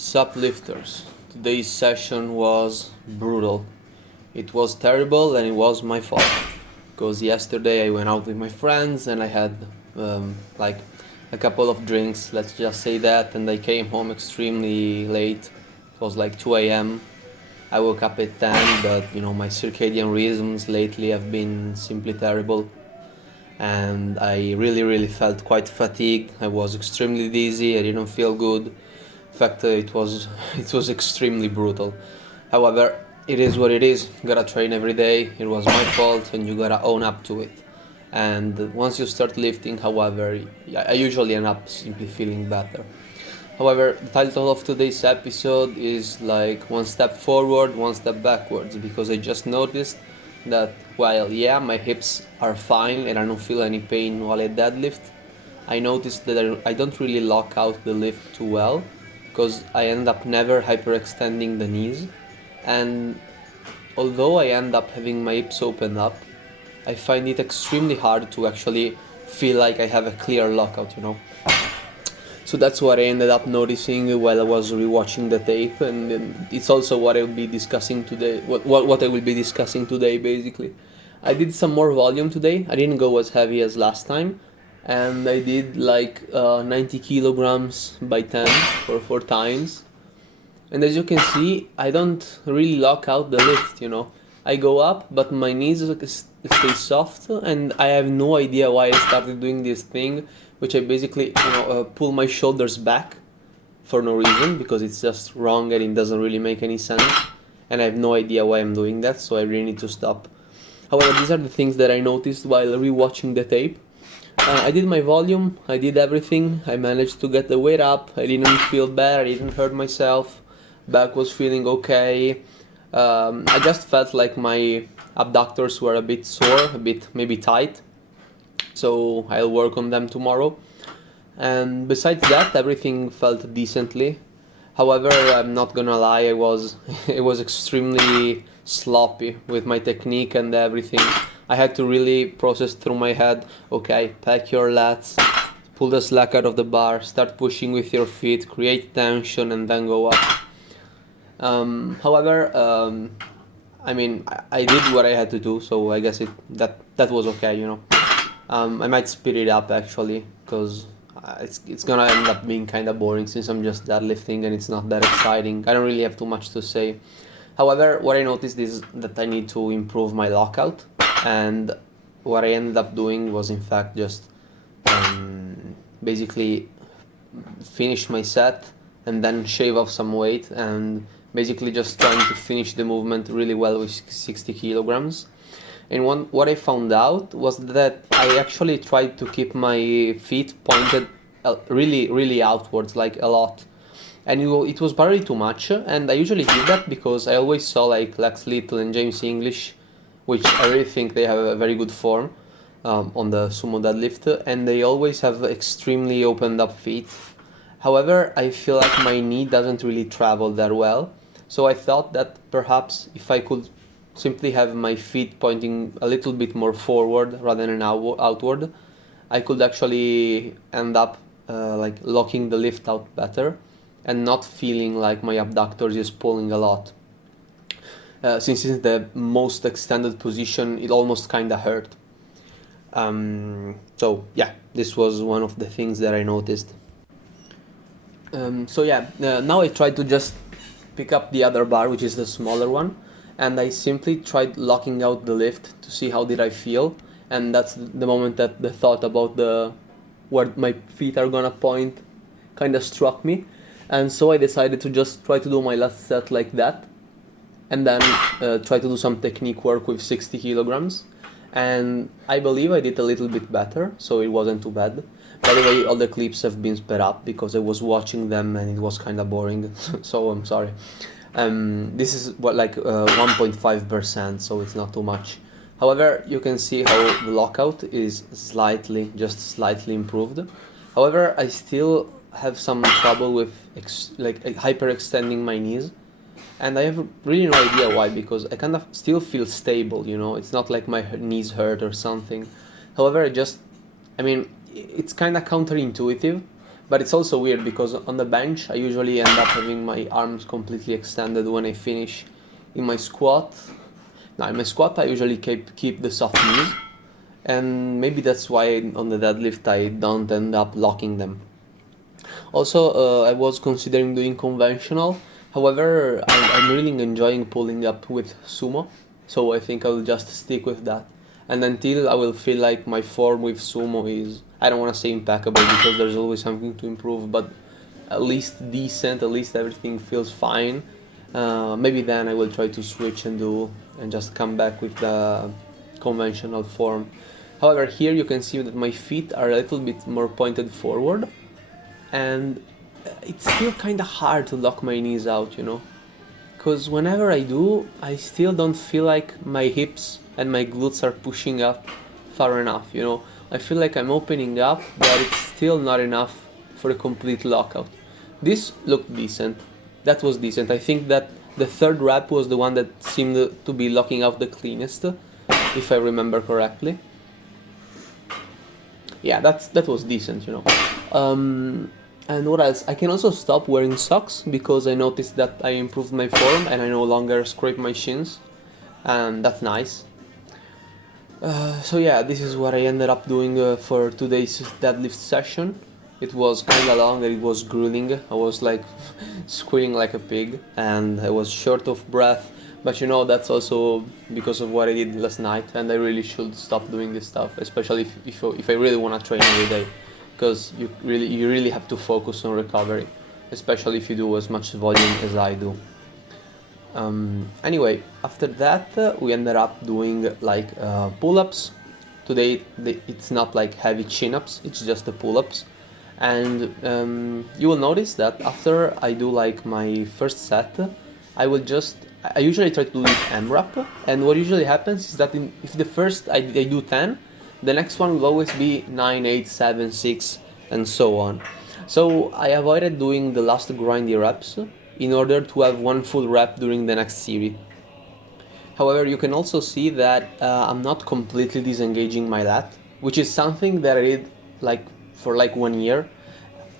Suplifters. Today's session was brutal. It was terrible and it was my fault. Because yesterday I went out with my friends and I had like a couple of drinks, let's just say that, and I came home extremely late. It was like 2 a.m. I woke up at 10, but my circadian rhythms lately have been simply terrible. And I really felt quite fatigued. I was extremely dizzy, I didn't feel good. In fact, it was it was extremely brutal. However, it is what it is. You gotta train every day. It was my fault, and you gotta own up to it. And once you start lifting, however, I usually end up simply feeling better. However, the title of today's episode is like one step forward, one step backwards, because I just noticed that while yeah, my hips are fine and I don't feel any pain while I deadlift, I noticed that I don't really lock out the lift too well because I end up never hyperextending the knees, and although I end up having my hips open up, I find it extremely hard to actually feel like I have a clear lockout. So that's what I ended up noticing while I was rewatching the tape, and it's also what I will be discussing today. What I will be discussing today, basically. I did some more volume today. I didn't go as heavy as last time, and I did like 90 kilograms by 10 for 4 times. And as you can see, I don't really lock out the lift. I go up, but my knees stay soft, and I have no idea why I started doing this thing, which I basically, pull my shoulders back for no reason, because it's just wrong and it doesn't really make any sense. And I have no idea why I'm doing that, so I really need to stop. However, these are the things that I noticed while rewatching the tape. I did my volume, I did everything, I managed to get the weight up, I didn't feel bad, I didn't hurt myself, back was feeling okay. I just felt like my abductors were a bit sore, a bit maybe tight, so I'll work on them tomorrow. And besides that, everything felt decently. However, I'm not gonna lie, it was extremely sloppy with my technique and everything. I had to really process through my head, okay, pack your lats, pull the slack out of the bar, start pushing with your feet, create tension, and then go up. However, I did what I had to do, so I guess that was okay. I might speed it up actually, because it's gonna end up being kind of boring since I'm just deadlifting and it's not that exciting. I don't really have too much to say. However, what I noticed is that I need to improve my lockout, and what I ended up doing was in fact just basically finish my set and then shave off some weight, and basically just trying to finish the movement really well with 60 kilograms. And what I found out was that I actually tried to keep my feet pointed really outwards, like a lot. And it was probably too much, and I usually did that because I always saw like Lex Little and James English, which I really think they have a very good form on the sumo deadlift, and they always have extremely opened up feet. However, I feel like my knee doesn't really travel that well, so I thought that perhaps if I could simply have my feet pointing a little bit more forward rather than outward, I could actually end up like locking the lift out better and not feeling like my abductors is pulling a lot. Since it's the most extended position, it almost kind of hurt. So yeah, this was one of the things that I noticed. Now I tried to just pick up the other bar, which is the smaller one, and I simply tried locking out the lift to see how did I feel, and that's the moment that the thought about where my feet are gonna point kind of struck me, and so I decided to just try to do my last set like that, and then try to do some technique work with 60 kilograms, and I believe I did a little bit better, so it wasn't too bad. By the way, all the clips have been sped up because I was watching them and it was kind of boring, so I'm sorry. This is 1.5%, so it's not too much. However, you can see how the lockout is just slightly improved. However, I still have some trouble with hyperextending my knees, and I have really no idea why, because I kind of still feel stable. It's not like my knees hurt or something. However, it's kind of counterintuitive, But it's also weird because on the bench I usually end up having my arms completely extended when I finish. In my squat, now in my squat I usually keep the soft knees, and maybe that's why on the deadlift I don't end up locking them. Also, I was considering doing conventional. However, I'm really enjoying pulling up with sumo, so I think I'll just stick with that. And until I will feel like my form with sumo is, I don't want to say impeccable because there's always something to improve, but at least decent, at least everything feels fine. Maybe then I will try to switch and just come back with the conventional form. However, here you can see that my feet are a little bit more pointed forward, and it's still kind of hard to lock my knees out, because whenever I do, I still don't feel like my hips and my glutes are pushing up far enough. I feel like I'm opening up, but it's still not enough for a complete lockout. This looked decent. That was decent. I think that the third rep was the one that seemed to be locking out the cleanest, if I remember correctly. Yeah, that was decent. And what else? I can also stop wearing socks because I noticed that I improved my form and I no longer scrape my shins, and that's nice. So yeah, this is what I ended up doing for today's deadlift session. It was kinda long and it was grueling. I was like squealing like a pig and I was short of breath. But that's also because of what I did last night, and I really should stop doing this stuff, especially if I really want to train every day, because you really have to focus on recovery, especially if you do as much volume as I do. Anyway, after that we ended up doing like pull-ups. Today it's not like heavy chin-ups, it's just the pull-ups. And you will notice that after I do like my first set, I usually try to do it AMRAP, and what usually happens is that if the first I do 10, the next one will always be 9, 8, 7, 6, and so on. So I avoided doing the last grindy reps in order to have one full rep during the next series. However, you can also see that I'm not completely disengaging my lat, which is something that I did like for like 1 year.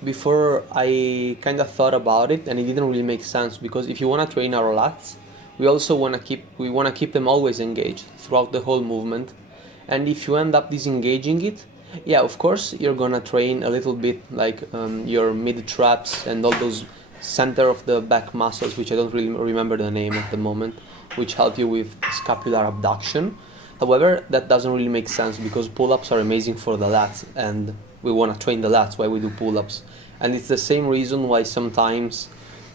Before I kind of thought about it, and it didn't really make sense, because if you want to train our lats, we also want to keep them always engaged throughout the whole movement. And if you end up disengaging it, yeah, of course you're gonna train a little bit like your mid traps and all those center of the back muscles, which I don't really remember the name at the moment, which help you with scapular abduction. However, that doesn't really make sense because pull-ups are amazing for the lats, and we want to train the lats while we do pull-ups. And it's the same reason why sometimes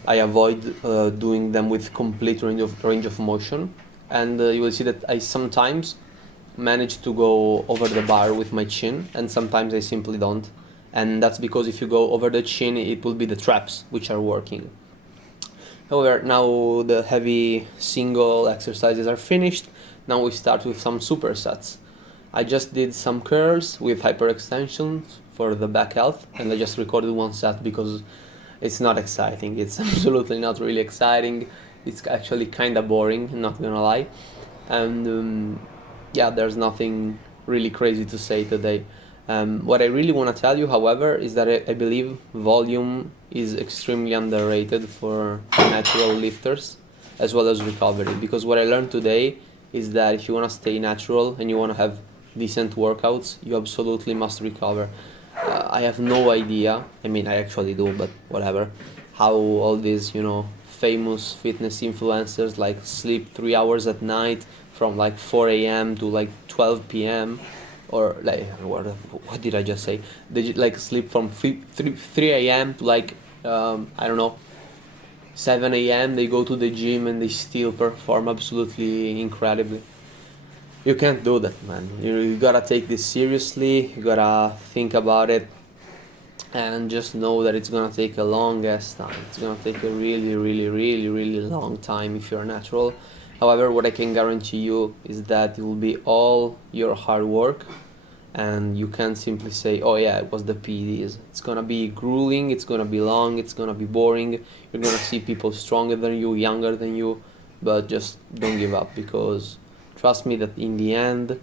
I avoid doing them with complete range of motion. And you will see that I sometimes manage to go over the bar with my chin, and sometimes I simply don't. And that's because if you go over the chin, it will be the traps which are working. However, now the heavy single exercises are finished. Now we start with some supersets. I just did some curls with hyperextensions for the back health, and I just recorded one set because it's not exciting. It's absolutely not really exciting. It's actually kind of boring, not gonna lie. And yeah, there's nothing really crazy to say today. What I really want to tell you, however, is that I believe volume is extremely underrated for natural lifters as well as recovery, because what I learned today is that if you want to stay natural and you want to have decent workouts, you absolutely must recover. I have no idea, I mean I actually do, but whatever, how all these famous fitness influencers like sleep 3 hours at night from like 4 a.m. to like 12 p.m. or like what did I just say? They like sleep from 3 a.m. to like I don't know, 7 a.m. They go to the gym and they still perform absolutely incredibly. You can't do that, man. You gotta take this seriously. You gotta think about it, and just know that it's gonna take a long ass time. It's gonna take a really, really, really, really long time if you're natural. However, what I can guarantee you is that it will be all your hard work, and you can't simply say, oh yeah, it was the PEDs. It's gonna be grueling, it's gonna be long, it's gonna be boring. You're gonna see people stronger than you, younger than you, but just don't give up, because trust me that in the end,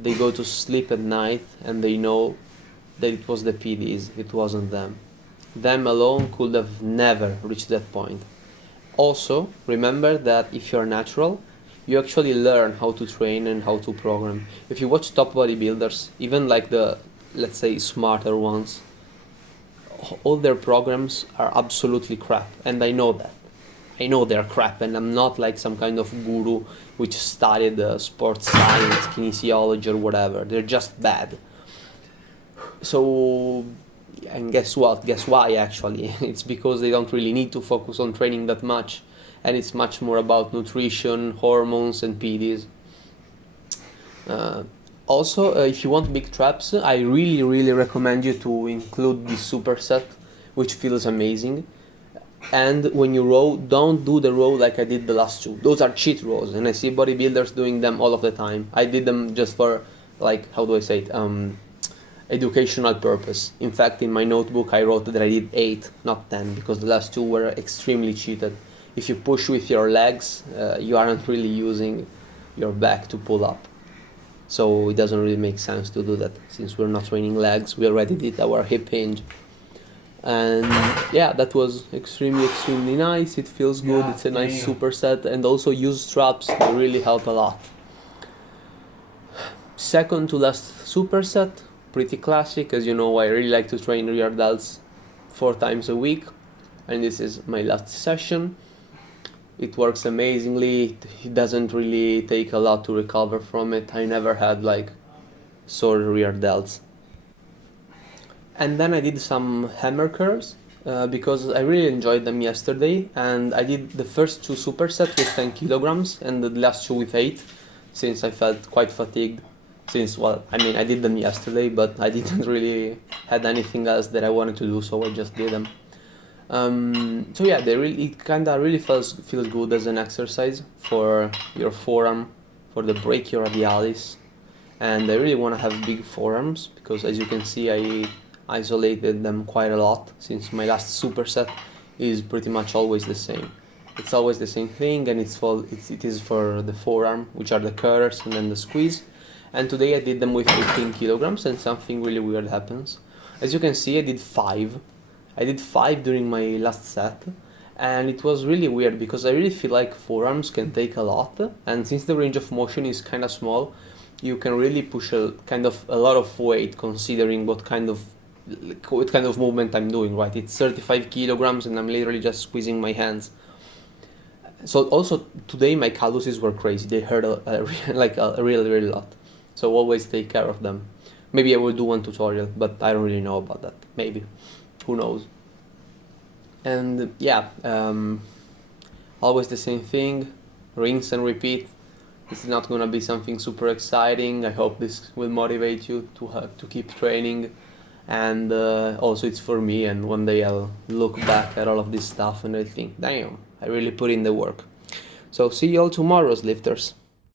they go to sleep at night and they know that it was the PEDs, it wasn't them. them alone could have never reached that point. Also, remember that if you're natural, you actually learn how to train and how to program. If you watch top bodybuilders, even like the, let's say, smarter ones, all their programs are absolutely crap, and I know that. I know they're crap, and I'm not like some kind of guru which studied sports science, kinesiology, or whatever. They're just bad. So, and guess what? Guess why actually? It's because they don't really need to focus on training that much, and it's much more about nutrition, hormones, and PDs. Uh, Also, if you want big traps, I really recommend you to include this superset, which feels amazing. And when you row, don't do the row like I did the last two. Those are cheat rows, and I see bodybuilders doing them all of the time. I did them just for, like, how do I say it, educational purpose. In fact, in my notebook I wrote that I did 8, not 10, because the last two were extremely cheated. If you push with your legs, you aren't really using your back to pull up. So it doesn't really make sense to do that, since we're not training legs. We already did our hip hinge. And yeah, that was extremely nice. It feels good. It's a nice superset, and also used straps, they really help a lot. Second to last superset, pretty classic. As you know, I really like to train rear delts 4 times a week, and this is my last session. It works amazingly. It doesn't really take a lot to recover from it. I never had like sore rear delts. And then I did some hammer curls because I really enjoyed them yesterday, and I did the first 2 supersets with 10 kilograms and the last 2 with 8, since I felt quite fatigued. Since, well, I mean, I did them yesterday, but I didn't really had anything else that I wanted to do, so I just did them. So yeah, it kinda really feels good as an exercise for your forearm, for the brachioradialis, and I really want to have big forearms because, as you can see, I isolated them quite a lot, since my last superset is pretty much always the same. It's always the same thing, and it is for the forearm, which are the curls and then the squeeze. And today I did them with 15 kilograms, and something really weird happens. As you can see, I did 5 during my last set, and it was really weird because I really feel like forearms can take a lot, and since the range of motion is kind of small, you can really push a lot of weight, considering what kind of movement I'm doing, right? It's 35 kilograms and I'm literally just squeezing my hands. So also today my calluses were crazy. They hurt a really lot. So always take care of them. Maybe I will do one tutorial, but I don't really know about that. Maybe. Who knows? And yeah, always the same thing, rinse and repeat. This is not gonna be something super exciting. I hope this will motivate you to keep training, and also it's for me, and one day I'll look back at all of this stuff and I'll think, damn, I really put in the work. So see you all tomorrow, lifters.